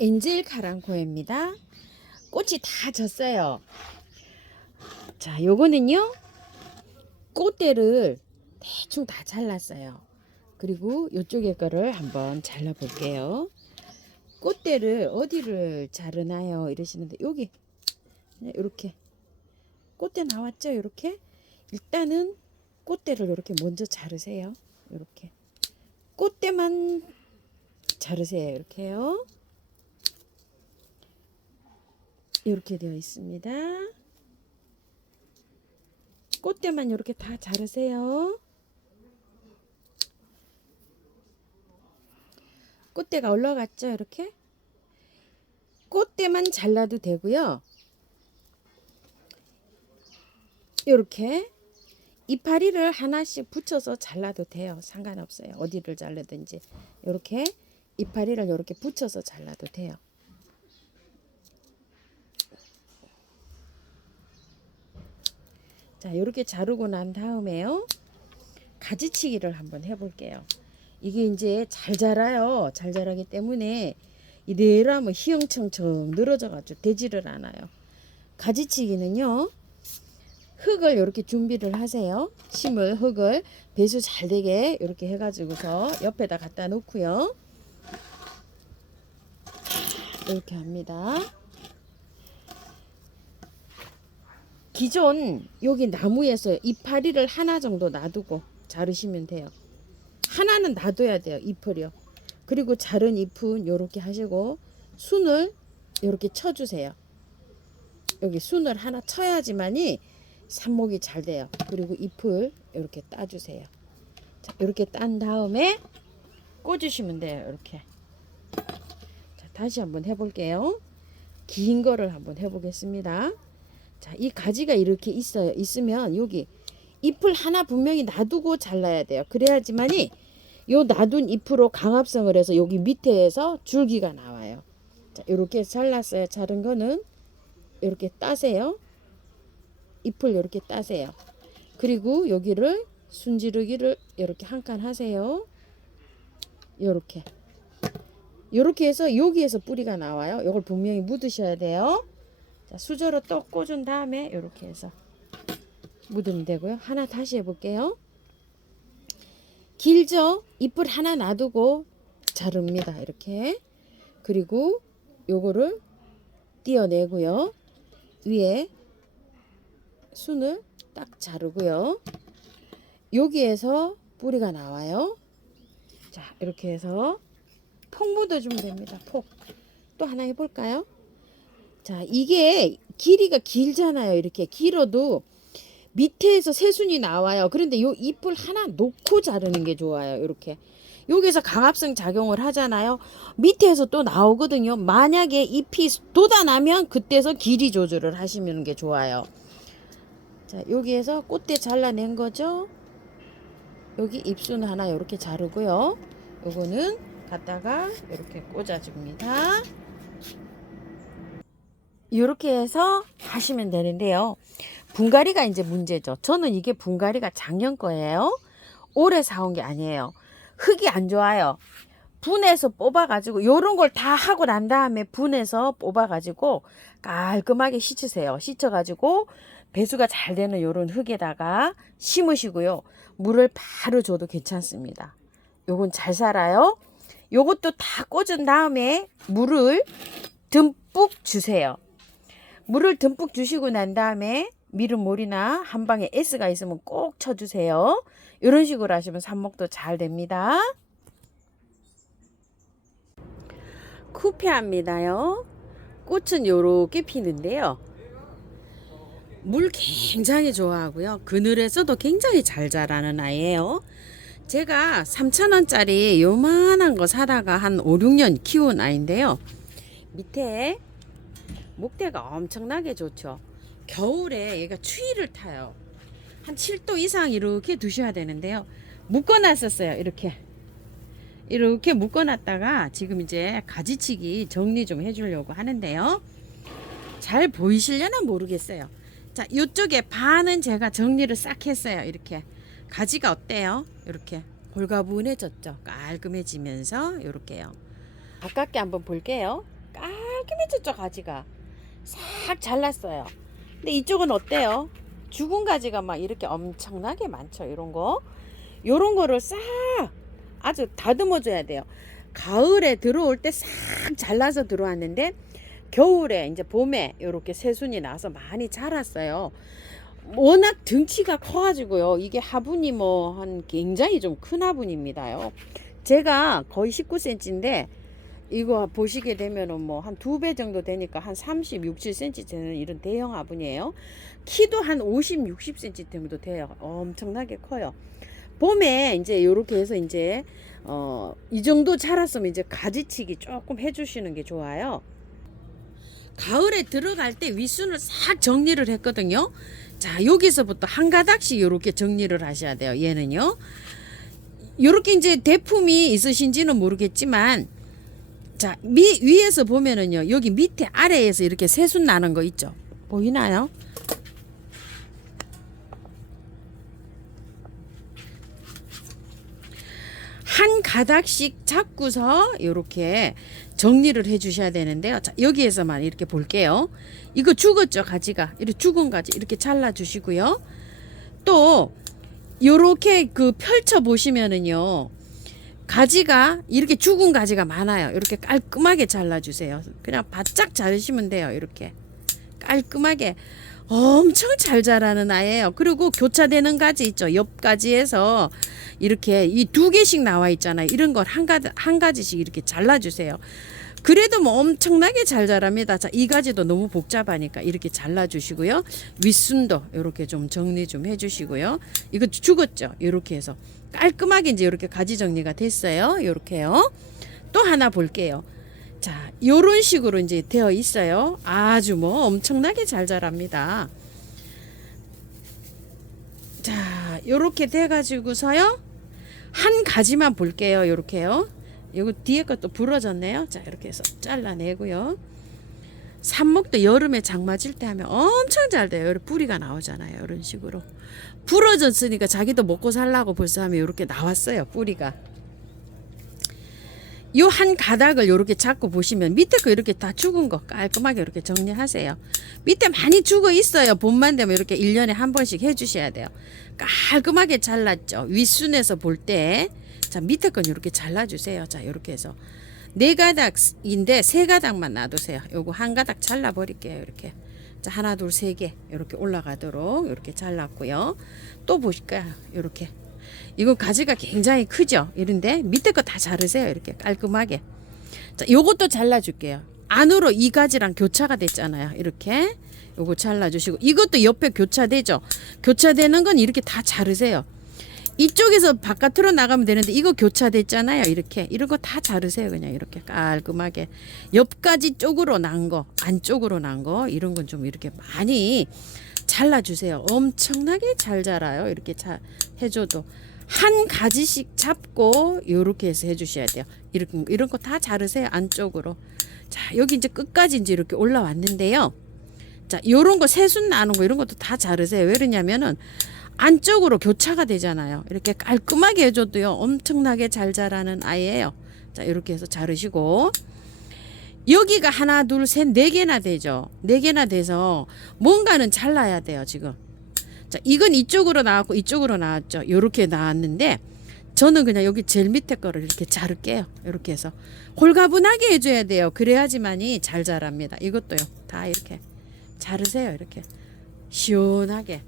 엔젤 카랑코입니다. 꽃이 다 졌어요. 자, 요거는요, 꽃대를 대충 다 잘랐어요. 그리고 요쪽에 거를 한번 잘라 볼게요. 꽃대를 어디를 자르나요? 이러시는데, 여기 이렇게 꽃대 나왔죠? 이렇게 일단은 꽃대를 이렇게 먼저 자르세요. 이렇게 꽃대만 자르세요. 이렇게요. 이렇게 되어 있습니다. 꽃대만 이렇게 다 자르세요. 꽃대가 올라갔죠? 이렇게 꽃대만 잘라도 되고요. 이렇게 이파리를 하나씩 붙여서 잘라도 돼요. 상관없어요. 어디를 자르든지 이렇게 이파리를 이렇게 붙여서 잘라도 돼요. 자, 이렇게 자르고 난 다음에요, 가지치기를 한번 해볼게요. 이게 이제 잘 자라요. 잘 자라기 때문에 이대로 하면 휘영청청 늘어져 가지고 되지를 않아요. 가지치기는요, 흙을 이렇게 준비를 하세요. 심을 흙을 배수 잘 되게 이렇게 해가지고서 옆에다 갖다 놓고요. 이렇게 합니다. 기존 여기 나무에서 이파리를 하나 정도 놔두고 자르시면 돼요. 하나는 놔둬야 돼요. 잎을요. 그리고 자른 잎은 이렇게 하시고 순을 이렇게 쳐주세요. 여기 순을 하나 쳐야지만이 삽목이 잘 돼요. 그리고 잎을 이렇게 따주세요. 자, 이렇게 딴 다음에 꽂으시면 돼요. 이렇게. 자, 다시 한번 해볼게요. 긴 거를 한번 해보겠습니다. 자, 이 가지가 이렇게 있으면 여기 잎을 하나 분명히 놔두고 잘라야 돼요. 그래야지만이 요 놔둔 잎으로 강합성을 해서 여기 밑에에서 줄기가 나와요. 자, 이렇게 잘랐어요. 자른 거는 이렇게 따세요. 잎을 이렇게 따세요. 그리고 여기를 순지르기를 이렇게 한 칸 하세요. 이렇게. 이렇게 해서 여기에서 뿌리가 나와요. 이걸 분명히 묻으셔야 돼요. 자, 수저로 또 꽂은 다음에 이렇게 해서 묻으면 되고요. 하나 다시 해볼게요. 길죠? 잎을 하나 놔두고 자릅니다. 이렇게. 그리고 요거를 띄어내고요. 위에 순을 딱 자르고요. 여기에서 뿌리가 나와요. 자, 이렇게 해서 폭 묻어주면 됩니다. 폭. 또 하나 해볼까요? 자, 이게 길이가 길잖아요. 이렇게 길어도 밑에서 새순이 나와요. 그런데 요 잎을 하나 놓고 자르는 게 좋아요. 이렇게. 여기서 강합성 작용을 하잖아요. 밑에서 또 나오거든요. 만약에 잎이 돋아나면 그때서 길이 조절을 하시는 게 좋아요. 자, 여기에서 꽃대 잘라낸 거죠. 여기 잎순 하나 이렇게 자르고요. 요거는 갖다가 이렇게 꽂아줍니다. 이렇게 해서 하시면 되는데요. 분갈이가 이제 문제죠. 저는 이게 분갈이가 작년 거예요. 올해 사온 게 아니에요. 흙이 안 좋아요. 분해서 뽑아가지고 요런 걸 다 하고 난 다음에 분해서 뽑아가지고 깔끔하게 씻으세요. 씻어가지고 배수가 잘 되는 요런 흙에다가 심으시고요. 물을 바로 줘도 괜찮습니다. 요건 잘 살아요. 요것도 다 꽂은 다음에 물을 듬뿍 주세요. 물을 듬뿍 주시고 난 다음에 미름물이나 한방에 S가 있으면 꼭 쳐주세요. 이런 식으로 하시면 삽목도 잘 됩니다. 쿠페합니다요. 꽃은 요렇게 피는데요. 물 굉장히 좋아하고요. 그늘에서도 굉장히 잘 자라는 아이예요. 제가 3,000원짜리 요만한 거 사다가 한 5, 6년 키운 아이인데요. 밑에 목대가 엄청나게 좋죠. 겨울에 얘가 추위를 타요. 한 7도 이상 이렇게 두셔야 되는데요. 묶어놨었어요. 이렇게 묶어놨다가 지금 이제 가지치기 정리 좀 해주려고 하는데요. 잘 보이시려나 모르겠어요. 자, 이쪽에 반은 제가 정리를 싹 했어요. 이렇게 가지가 어때요? 이렇게 골가분해졌죠. 깔끔해지면서 이렇게요. 가깝게 한번 볼게요. 깔끔해졌죠, 가지가. 싹 잘랐어요. 근데 이쪽은 어때요? 죽은 가지가 막 이렇게 엄청나게 많죠. 이런 거. 요런 거를 싹 아주 다듬어 줘야 돼요. 가을에 들어올 때 싹 잘라서 들어왔는데 겨울에 이제 봄에 이렇게 새순이 나서 많이 자랐어요. 워낙 등치가 커가지고요. 이게 화분이 뭐 한 굉장히 좀 큰 화분입니다요. 제가 거의 19cm인데 이거 보시게 되면은 뭐 한 2배 정도 되니까 한 30, 60cm 되는 이런 대형 화분이에요. 키도 한 50, 60cm 정도 돼요. 엄청나게 커요. 봄에 이제 이렇게 해서 이제 이 정도 자랐으면 이제 가지치기 조금 해주시는 게 좋아요. 가을에 들어갈 때 윗순을 싹 정리를 했거든요. 자, 여기서부터 한 가닥씩 이렇게 정리를 하셔야 돼요. 얘는요. 이렇게 이제 대품이 있으신지는 모르겠지만, 자, 위에서 보면은요, 여기 밑에 아래에서 이렇게 새순 나는 거 있죠. 보이나요? 한 가닥씩 잡고서 이렇게 정리를 해 주셔야 되는데요. 자, 여기에서만 이렇게 볼게요. 이거 죽었죠, 가지가. 이렇게 죽은 가지 이렇게 잘라 주시고요. 또 요렇게 그 펼쳐 보시면은요. 가지가 이렇게 죽은 가지가 많아요. 이렇게 깔끔하게 잘라 주세요. 그냥 바짝 자르시면 돼요. 이렇게 깔끔하게 엄청 잘 자라는 아이예요. 그리고 교차되는 가지 있죠. 옆 가지에서 이렇게 이 2개씩 나와 있잖아요. 이런 걸 한 가지씩 이렇게 잘라주세요. 그래도 뭐 엄청나게 잘 자랍니다. 자, 이 가지도 너무 복잡하니까 이렇게 잘라주시고요. 윗순도 이렇게 좀 정리 좀 해주시고요. 이거 죽었죠. 이렇게 해서 깔끔하게 이제 이렇게 가지 정리가 됐어요. 이렇게요. 또 하나 볼게요. 자, 요런 식으로 이제 되어 있어요. 아주 뭐 엄청나게 잘 자랍니다. 자, 요렇게 돼 가지고서요. 한 가지만 볼게요. 요렇게요. 요거 뒤에 것도 부러졌네요. 자, 이렇게 해서 잘라내고요. 삽목도 여름에 장 맞을 때 하면 엄청 잘 돼요. 이렇게 뿌리가 나오잖아요. 이런 식으로. 부러졌으니까 자기도 먹고 살라고 벌써 하면 이렇게 나왔어요. 뿌리가. 요 한 가닥을 이렇게 잡고 보시면 밑에 거 이렇게 다 죽은 거 깔끔하게 이렇게 정리하세요. 밑에 많이 죽어 있어요. 봄만 되면 이렇게 1년에 한 번씩 해주셔야 돼요. 깔끔하게 잘랐죠. 윗순에서 볼 때. 자, 밑에 건 이렇게 잘라주세요. 자, 이렇게 해서 4가닥인데 3가닥만 놔두세요. 요거 한 가닥 잘라버릴게요. 이렇게. 자, 하나, 둘, 3개 이렇게 올라가도록 이렇게 잘랐고요. 또 보실까요? 이렇게. 이거 가지가 굉장히 크죠. 이런데 밑에 거 다 자르세요. 이렇게 깔끔하게. 자, 요것도 잘라줄게요. 안으로 이 가지랑 교차가 됐잖아요. 이렇게 요거 잘라주시고 이것도 옆에 교차되죠. 교차되는 건 이렇게 다 자르세요. 이쪽에서 바깥으로 나가면 되는데 이거 교차됐잖아요. 이렇게 이런 거 다 자르세요. 그냥 이렇게 깔끔하게 옆가지 쪽으로 난 거, 안쪽으로 난 거 이런 건 좀 이렇게 많이 잘라주세요. 엄청나게 잘 자라요. 이렇게 해줘도 한 가지씩 잡고 요렇게 해서 해주셔야 돼요. 이런 거 다 자르세요. 안쪽으로. 자, 여기 이제 끝까지 이제 이렇게 올라왔는데요. 자, 요런 거 새순 나는 거 이런 것도 다 자르세요. 왜 그러냐면은 안쪽으로 교차가 되잖아요. 이렇게 깔끔하게 해줘도요. 엄청나게 잘 자라는 아이예요. 자, 이렇게 해서 자르시고 여기가 하나, 둘, 셋, 4개나 되죠. 4개나 돼서 뭔가는 잘라야 돼요. 지금. 자, 이건 이쪽으로 나왔고 이쪽으로 나왔죠. 요렇게 나왔는데 저는 그냥 여기 제일 밑에 거를 이렇게 자를게요. 이렇게 해서 홀가분하게 해줘야 돼요. 그래야지만이 잘 자랍니다. 이것도요. 다 이렇게 자르세요. 이렇게 시원하게.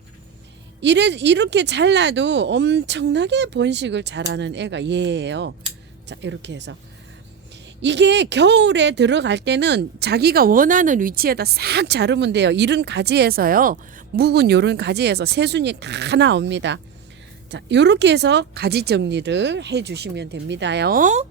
이렇게 잘라도 엄청나게 번식을 잘하는 애가 얘예요. 자, 이렇게 해서 이게 겨울에 들어갈 때는 자기가 원하는 위치에다 싹 자르면 돼요. 이런 가지에서요. 묵은 요런 가지에서 새순이 다 나옵니다. 자, 요렇게 해서 가지 정리를 해 주시면 됩니다요.